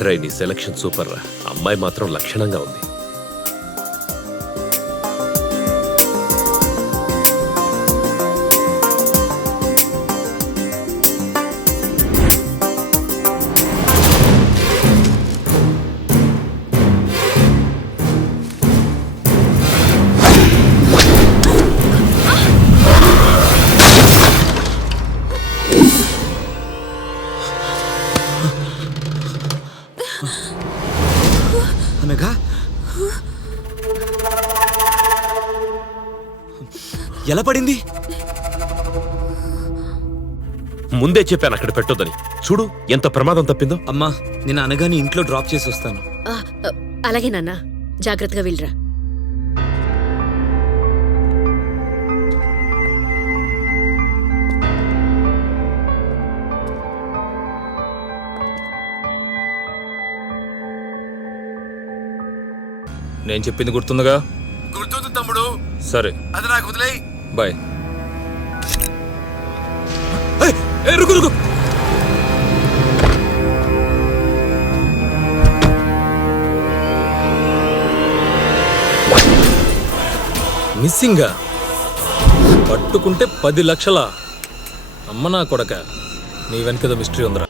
రై నీ selection super రా. అమ్మాయి మాత్రం లక్షణంగా ఉంది. అనగా ఎలా పడింది? ముందే చెప్పాను అక్కడ పెట్టొద్దని. చూడు ఎంత ప్రమాదం తప్పిందో. అమ్మా, నేను అనగాని ఇంట్లో డ్రాప్ చేసి వస్తాను. అలాగే నాన్న, జాగ్రత్తగా వెళ్ళరా. నేను చెప్పింది గుర్తుందిగా? గుర్తుంది తమ్ముడు. సరే, అది నాకు వదిలేయ్. బాయ్. రుకు రుకు. మిస్సింగా పట్టుకుంటే 10 లక్షల. అమ్మ నా కొడక, నీ వెనకదో మిస్టరీ ఉందిరా.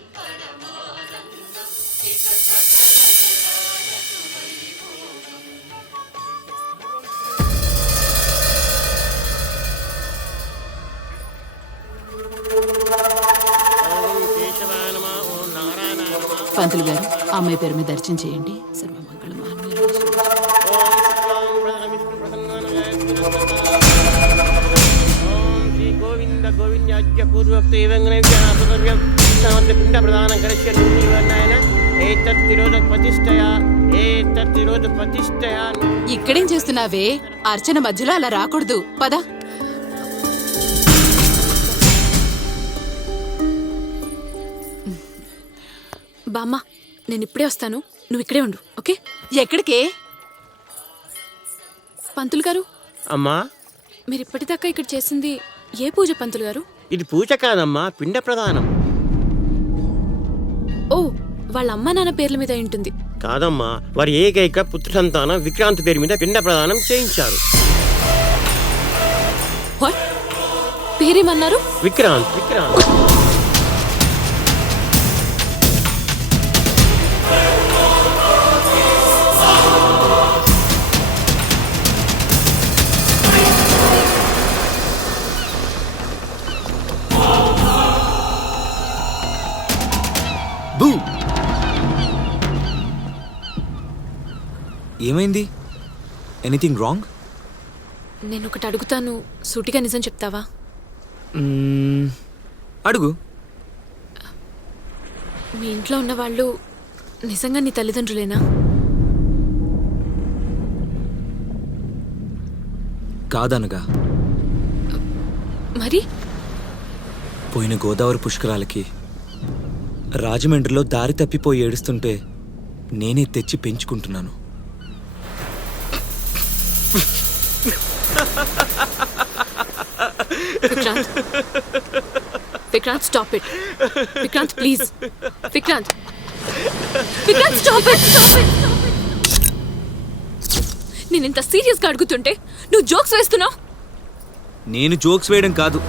పంతులు గారు, అమ్మాయి పేరు మీద దర్శనం చేయండి. సర్వమంగళ గోవింద గోవింద్య పూర్వోక్త పిండ ప్రదానం ప్రతిష్టయా. ఇక్కడేం చేస్తున్నావే? అర్చన మధ్యలో అలా రాకూడదు. పద. బామ్మ, నేను ఇప్పుడే వస్తాను, నువ్వు ఇక్కడే ఉండు, ఓకే? ఎక్కడికే? పంతులు గారు, అమ్మా, మీరు ఇప్పటిదాకా ఇక్కడ చేసింది ఏ పూజ పంతులు గారు? ఇది పూజ కాదమ్మా, పిండ ప్రదానం. ఓ, వాళ్ళ అమ్మ నాన్న పేర్ల మీద ఉంటుంది. కాదమ్మా, వారి ఏకైక పుత్ర సంతానం విక్రాంత్ పేరు మీద పిండ ప్రదానం చేయించారు. వాట్? పేరేమన్నారు? విక్రాంత్. విక్రాంత్. ఏమైంది? Anything wrong? నేను ఒకటి అడుగుతాను, సూటిగా నిజం చెప్తావా? అడుగు. మీ ఇంట్లో ఉన్న వాళ్ళు నిజంగా నీ తల్లిదండ్రులేనా? కాదనగా. మరి పోయిన గోదావరి పుష్కరాలకి రాజమండ్రిలో దారి తప్పిపోయి ఏడుస్తుంటే నేనే తెచ్చి పెంచుకుంటున్నాను. Vikrant, stop it. Vikrant, please. Vikrant, Vikrant, stop it. నేను ఇంత సీరియస్గా అడుగుతుంటే నువ్వు జోక్స్ వేస్తున్నావు. నేను జోక్స్ వేయడం కాదు,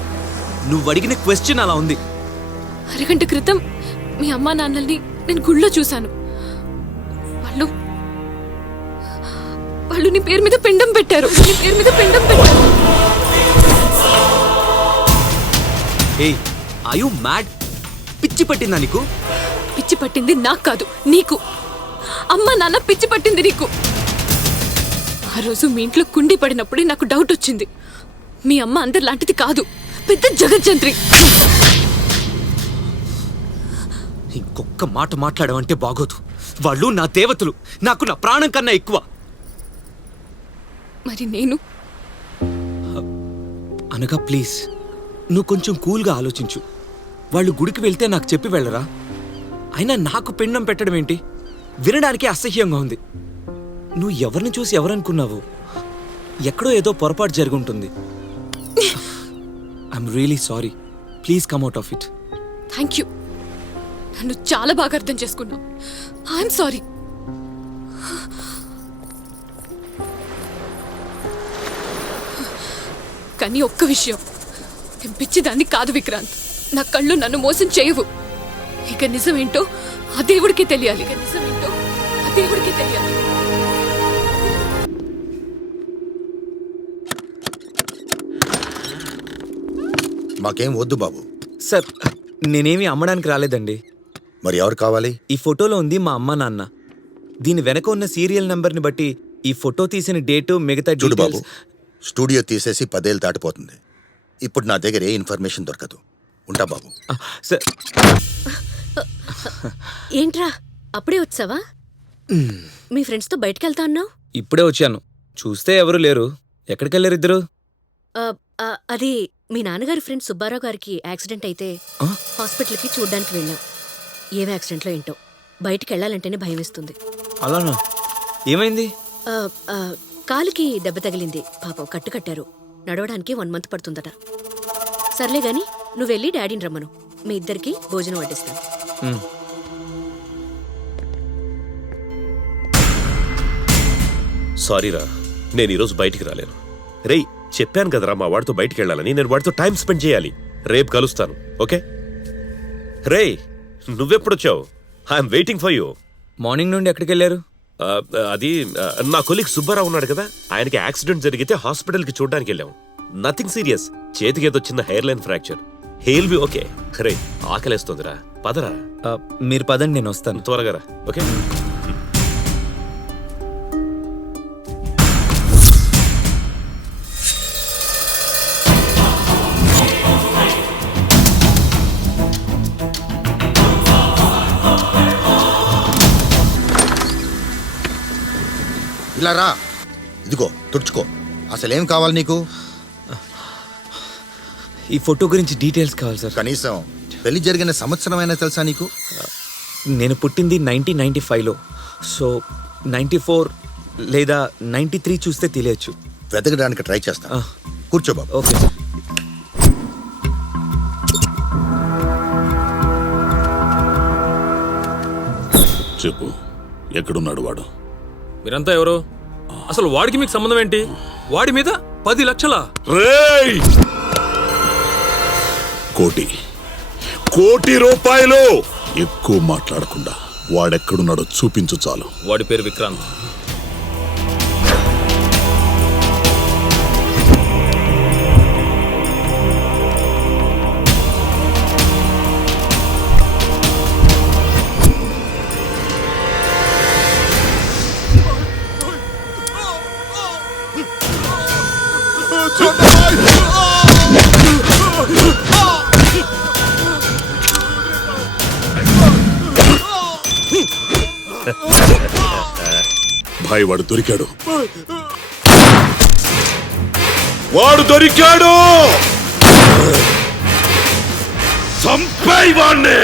నువ్వు అడిగిన క్వశ్చన్ అలా ఉంది. అరగంట క్రితం మీ అమ్మా నాన్నల్ని నేను గుళ్ళో చూశాను. వాళ్ళు నీ పేరు మీద పిండం పెట్టారు. ఏయ్, ఆర్ యు మ్యాడ్? పిచ్చి పట్టిందా నీకు? పిచ్చి పట్టింది నాకు కాదు, నీకు. అమ్మ నాన్న పిచ్చి పట్టింది నీకు. ఆ రోజు మీ ఇంట్లో కుండి పడినప్పుడే నాకు డౌట్ వచ్చింది. మీ అమ్మ అందరిలాంటిది కాదు, పెద్ద జగజ్జంత్రి. ఇంకొక్క మాట మాట్లాడమంటే బాగోదు. వాళ్ళు నా దేవతలు, నాకు నా ప్రాణం కన్నా ఎక్కువ. మరి నేను? అనగా ప్లీజ్, నువ్వు కొంచెం కూల్గా ఆలోచించు. వాళ్ళు గుడికి వెళ్తే నాకు చెప్పి వెళ్ళరా? అయినా నాకు పిండం పెట్టడం ఏంటి? వినడానికి అసహ్యంగా ఉంది. నువ్వు ఎవరిని చూసి ఎవరనుకున్నావు? ఎక్కడో ఏదో పొరపాటు జరుగుంటుంది. I'm really sorry. Please come out of it. Thank you. నన్ను చాలా బాగా అర్థం చేసుకున్నావు. I'm sorry. కానీ ఒక్క విషయం, నేను పిచ్చిదాన్ని కాదు విక్రాంత్. నా కళ్ళు నన్ను మోసం చేయవు. ఇక నిజమేంటో ఆ దేవుడికి తెలియాలి. ఇక నిజమేంటో ఆ దేవుడికి తెలియాలి. మాకేం వద్దు బాబు. సార్, నేనేమి అమ్మడానికి రాలేదండి. మరి ఎవరు కావాలి? ఈ ఫోటోలో ఉంది మా అమ్మ నాన్న. దీని వెనక ఉన్న సీరియల్ నంబర్ని బట్టి ఈ ఫోటో తీసిన డేటు, మిగతా చూడు బాబు, డీటెయిల్స్. స్టూడియో తీసేసి 10 ఏళ్ళు దాటిపోతుంది. ఇప్పుడు నా దగ్గర ఏ ఇన్ఫర్మేషన్ దొరకదు. ఉంటా బాబు. సార్, ఏంట్రా అప్పుడే వచ్చావా? మీ ఫ్రెండ్స్తో బయటకు వెళ్తా అన్నావు. ఇప్పుడే వచ్చాను. చూస్తే ఎవరు లేరు. ఎక్కడికి వెళ్ళారు ఇద్దరు? అది మీ నాన్నగారి ఫ్రెండ్ సుబ్బారావు గారికి యాక్సిడెంట్ అయితే ఆ? హాస్పిటల్కి చూడ్డానికి వెళ్ళాం. ఏం యాక్సిడెంట్లో ఏంటో, బయటికి వెళ్ళాలంటేనే భయం వేస్తుంది. అలానా? ఏమైంది? కాలుకి దెబ్బ తగిలింది. పాపం కట్టు కట్టారు. నడవడానికి 1 మంత్ పడుతుందట. సర్లే గాని నువ్వు వెళ్ళి డాడీని రమ్మను. మీ ఇద్దరికి భోజనం వడ్డిస్తాను. ఉమ్. సారీరా, నేను ఈరోజు బయటికి రాలేను. రేయ్, చెప్పాను కదరా మా వాడితో బయటికి వెళ్ళాలని. నేను వాడితో టైం స్పెండ్ చేయాలి. రేపు కలుస్తాను, ఓకే? రేయ్, నువ్వెప్పుడొచ్చావు? I'm waiting for you. Morning నుండి ఎక్కడికి వెళ్ళారు? అది నా కొలీగ్ సుబ్బారావు ఉన్నాడు కదా, ఆయనకి యాక్సిడెంట్ జరిగితే హాస్పిటల్కి చూడడానికి వెళ్ళాం. Nothing serious. చేతికి ఏదో చిన్న hair line fracture. He'll be okay. రే, ఆకలేస్తుందిరా, పదరా. మీరు పదండి, నేను వస్తాను. త్వరగా రా, ఓకే? ఇలా రా. ఇదిగో తుడుచుకో. అసలేం కావాలి నీకు? ఈ ఫోటో గురించి డీటెయిల్స్ కావాలి సార్. కనీసం పెళ్లి జరిగిన సంవత్సరమైనా తెలుసా నీకు? నేను పుట్టింది 1995లో. సో 94 లేదా 93 చూస్తే తెలియచ్చు. వెతకడానికి ట్రై చేస్తా. కూర్చో బాబు. Okay sir. చెప్పు, ఎక్కడున్నాడు వాడు? మీరంతా ఎవరు? అసలు వాడికి మీకు సంబంధం ఏంటి? వాడి మీద 10 లక్షలా? రేయ్! కోటి రూపాయలు! ఎక్కువ మాట్లాడకుండా వాడెక్కడున్నాడో చూపించు చాలు. వాడి పేరు విక్రాంత్. భాయ్, వాడు దొరికాడు. వాడు దొరికాడు! చంపేయ్ వాణ్ణి!